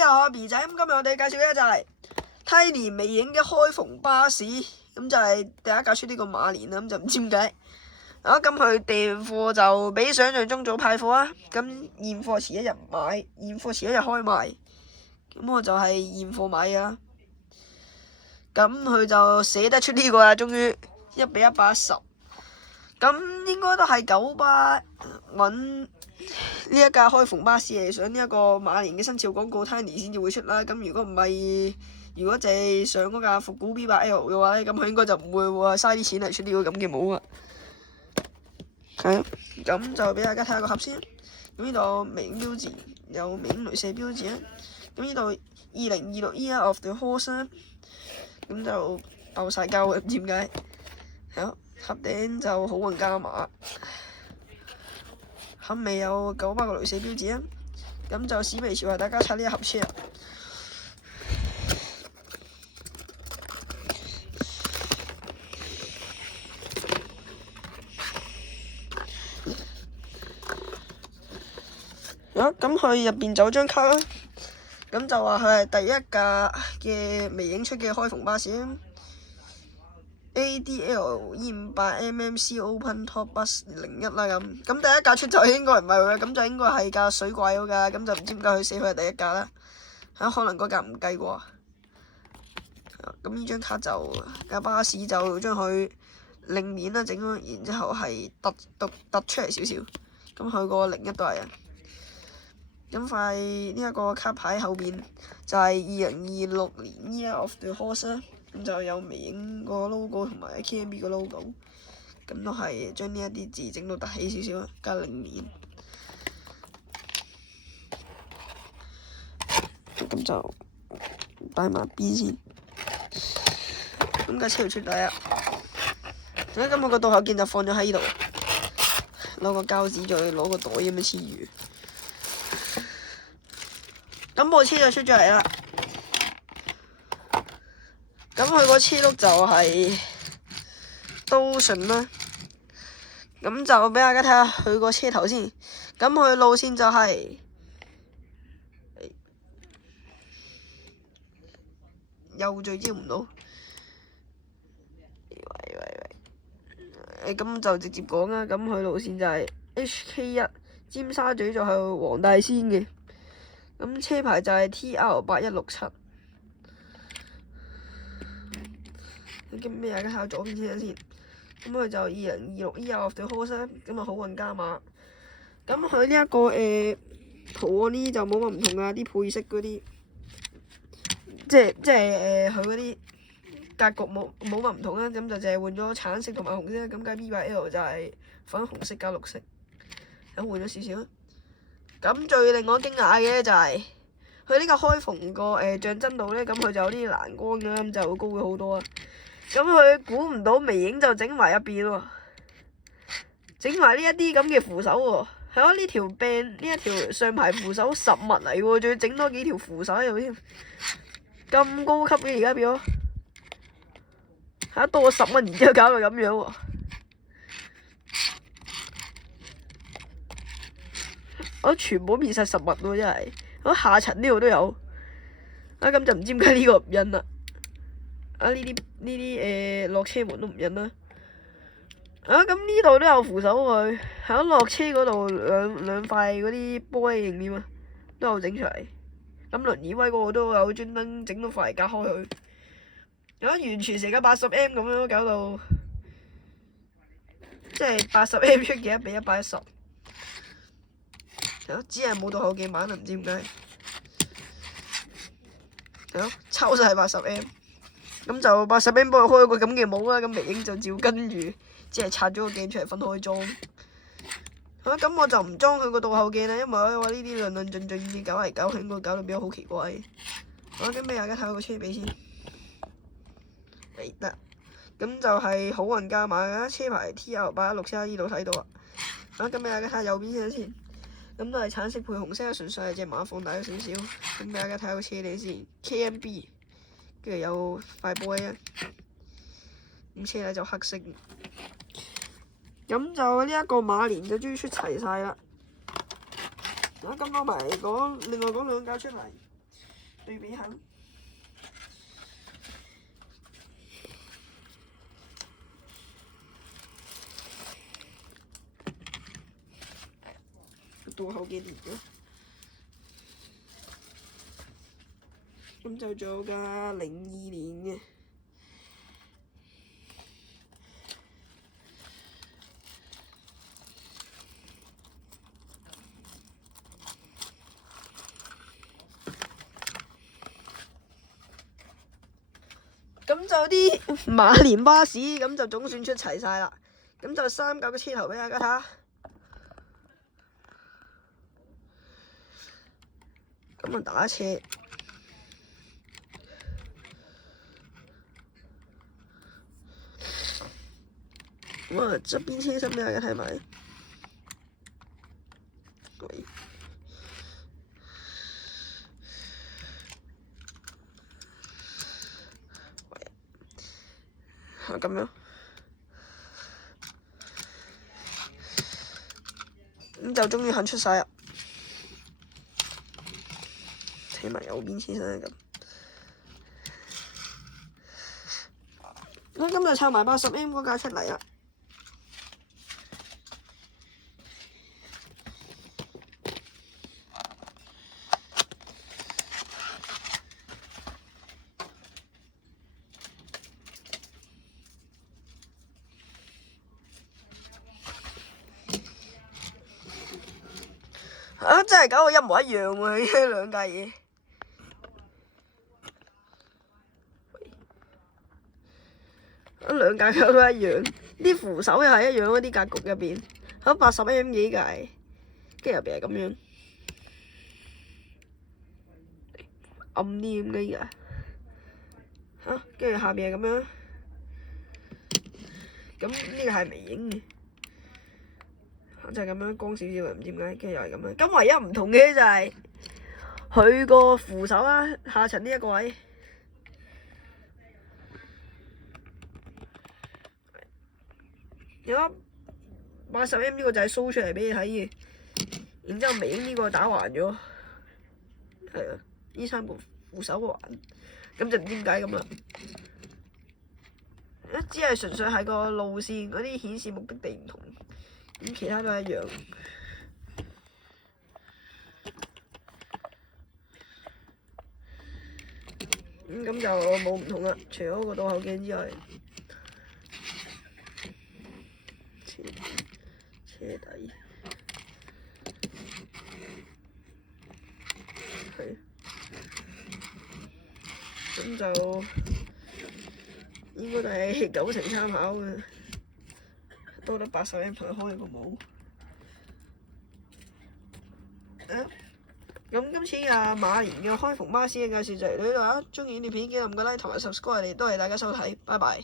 又係阿 B 仔，咁今日我哋介紹嘅就係 Tiny 微影嘅開篷巴士，咁就係第一架出呢個馬年啦，咁就唔知點解。咁佢訂貨就比想象中早派貨啊，咁現貨遲一日買，現貨遲一日開賣，咁我就係現貨買嘅啦。咁佢就寫得出呢個啦，終於1:110，咁應該都係九巴揾呢一架開篷巴士嚟上呢一個馬年嘅生肖廣告 Tiny 先至會出啦。咁如果唔係，如果淨係上嗰架復古 B8L 嘅話咧，咁佢應該就唔會喎嘥啲錢嚟出呢個咁嘅帽啊。係，咁就俾大家睇下個盒先。咁呢度微影標誌，有微影鐳射標誌啦。咁呢度2026 Year of the Horse 啦，咁就爆晒膠嘅，唔知點解。係咯，盒頂就好運加碼，盒尾有9巴個鐳射標誌啦。咁就史皮潮為大家拆呢一盒車。咁佢入邊就有張卡啦，咁就話佢係第一架嘅微影出嘅開篷巴士 ADL E58MMC Open Top Bus 01啦咁第一架出就應該唔係佢，咁就應該係架水怪嗰架，咁就唔知點解佢寫佢係第一架啦，可能嗰架唔計啩。咁呢張卡就架巴士就將佢令面啦整咗，然之後係突出嚟少少，咁佢個01都係啊。咁塊呢一個卡牌後邊就係2026年 Year of the Horse 啦，咁就有微影個 logo 同埋 KMB 個 logo， 咁都係將呢一啲字整到凸起少少，加令面。咁就擺埋 B 先。咁架車要出底啊！咁我個倒後鍵就放咗喺呢度，攞個膠紙再攞個袋咁樣黐住。咁部車就出咗嚟啦，咁佢個車轆就係都順啦，咁就俾大家睇下佢個車頭先。咁佢路線就係又聚焦唔到，咁就直接講啦。咁佢路線就係 HK1，尖沙咀就係黃大仙嘅。咁車牌就係 TR8167。咁咩啊？睇下左邊車先。咁佢就2026 Year of the Horse 啦，咁啊好運加碼。咁佢呢一個圖案呢就冇乜唔同啊，啲配色嗰啲，即係佢嗰啲格局冇乜唔同啦。咁就淨係換咗橙色同埋紅色。咁架 B8L 就係粉紅色加綠色，咁換咗少少。咁最令我驚訝嘅就係佢呢個開篷個象真度咧，咁佢就有啲藍光嘅，咁就會高咗好多啊！咁佢估唔到微影就整埋入邊喎，整埋呢一啲咁嘅扶手喎，係咯，呢條柄呢一條上排扶手實物嚟喎，仲要整多幾條扶手喺度添，咁高級嘅而家變咗，多我10蚊，然之後搞到咁樣喎。我全部變晒實物喎，真係！我下層呢度都有，咁就唔知點解呢個唔印啦。呢啲落車門都唔印啦。咁呢度都有扶手佢，落車嗰度兩塊嗰啲玻璃形點啊，都有整出嚟。咁輪椅位嗰個都有專登整到塊隔開佢。完全成個80M 咁樣搞到，即係80M 出嘅1:110。只係冇到後鏡板啊，唔知點解。抽晒80M，咁就80M幫佢開個咁嘅帽啦。咁微影就照跟住，只係拆咗個鏡出嚟分開裝。咁我就唔裝佢個倒後鏡啦，因為我話呢啲論論盡盡嘅搞嚟搞去，應該搞到變咗好奇怪。咁俾大家睇下個車尾先。得，咁就係好運加碼嘅車牌 TR8167，呢度睇到啊。咁俾大家睇下右邊車先。咁都係橙色配紅色，純粹係隻馬放大咗少少。咁俾大家睇下個車頂先 ，KMB， 跟住有塊玻璃啊。咁車底就黑色。咁就呢一個馬年就終於出齊晒啦。咁攞埋另外嗰兩架出嚟。對比下。倒後幾年嘅，咁就仲有㗎02年嘅。咁就啲馬連巴士咁就總算出齊晒啦，咁就3嚿嘅車頭俾大家睇下。咁啊打斜，咁啊側邊車身俾大家睇埋。咁樣，咁就終於肯出晒啦。睇埋右邊車身咁。咁今日拆埋80M 嗰架出嚟啦。真係搞到一模一樣喎！呢兩架嘢，兩架都一樣，啲扶手又係一樣嗰啲格局入邊，喺80M 幾架，跟住入邊係咁樣，暗啲咁嘅㗎，跟住下邊係咁樣，咁呢個係微影嘅。就係咁樣光少少啊，唔知點解，跟住又係咁樣。咁唯一唔同嘅就係佢個扶手啦，下層呢一個位，有80M 呢個就係 show 出嚟俾你睇嘅，然之後微影呢個打橫咗，係啊，呢3部扶手橫，咁就唔知點解咁啦。只係純粹係個路線嗰啲顯示目的地唔同。咁其他都一樣，咁就冇唔同啦，除咗個倒後鏡之外，車底係，咁就應該都係9成參考嘅。多得80M同佢開個帽。咁今次馬連嘅開篷巴士嘅介紹就嚟到呢度啦，中意呢條片記得撳個 like 同埋 subscribe嚟，多謝大家收睇，拜拜。